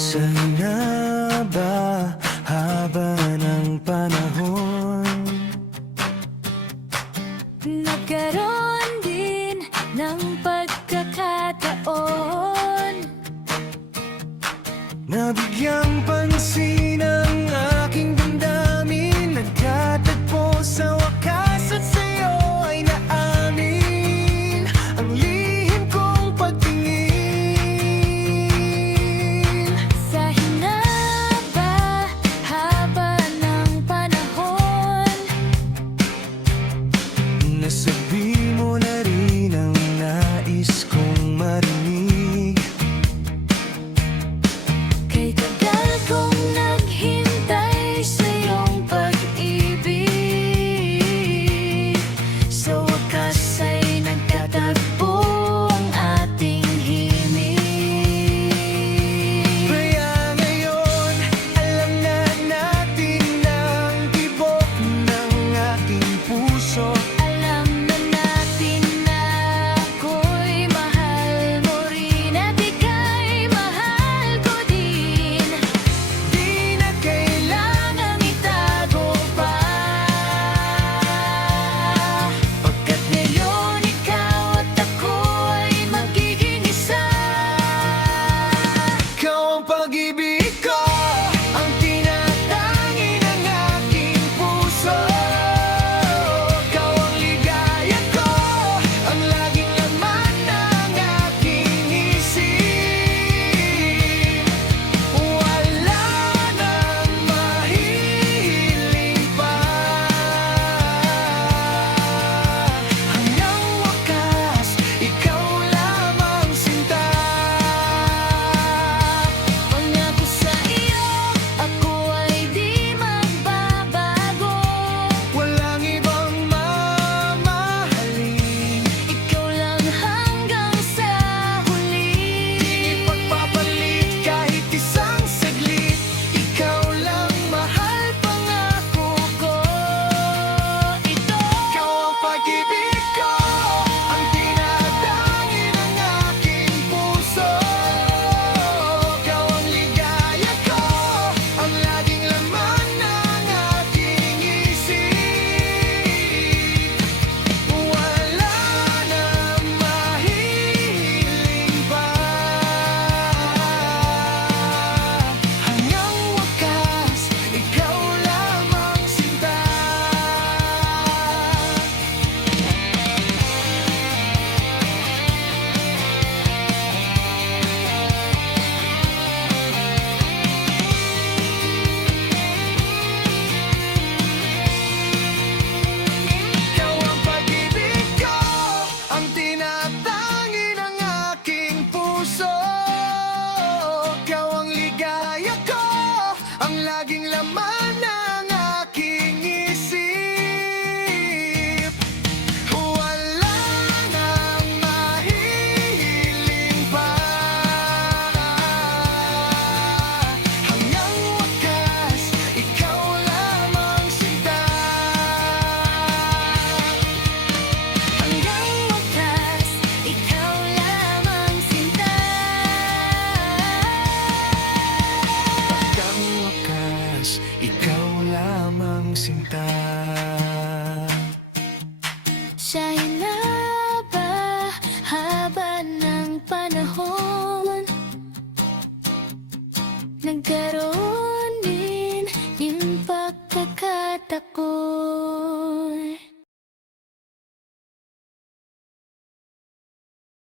Sana ba haba ng panahon nagkaroon din ng pagkakataon Nabigyang pansin ang aking damdamin Nagkatagpo sa wakas at sa'yo ay naamin Ang lihim kong pagtingin sa hinaba haba ng panahon. Nasabi mo na rin ang nais kong marinig Kay tagal kong naghintay sa iyong pag-ibig Sa wakas ay nagkatagpo ang ating himig Kaya ngayon, alam na natin ang tibok ng ating puso Alam na natin na ako'y mahal mo rin At ika'y mahal ko din Di na Kailangang itago pa Pagkat ngayon ikaw at ako ay magiging isa Ikaw ang pag-ibig ko Ang tinatangi ng aking puso Ikaw ang ligaya ko Ang laging laman ng aking isip Wala nang mahihiling pa Hanggang wakas, ikaw lamang sinta Pangako sa iyo, ako ay di magbabago Walang ibang mamahalin Ikaw lang hanggang sa huli Ipagpapalit kahit isang saglit Ikaw lang mahal pangako ko Ito Ikaw ang pag-ibig ko Ang tinatangi ng aking puso Ikaw ang ligaya ko Ang laging laman ng aking isip Wala nang mahihiling pa Hanggang wakas, ikaw lamang sinta Ikaw ang pag-ibig ko Ang tinatangi ng aking puso Ikaw ang ligaya ko Ang laging laman ng aking isip Wala nang mahihiling pa Hanggang wakas, ikaw lamang sinta Hanggang wakas, ikaw lamang sinta Hanggang wakas, ikaw lamang sinta Siya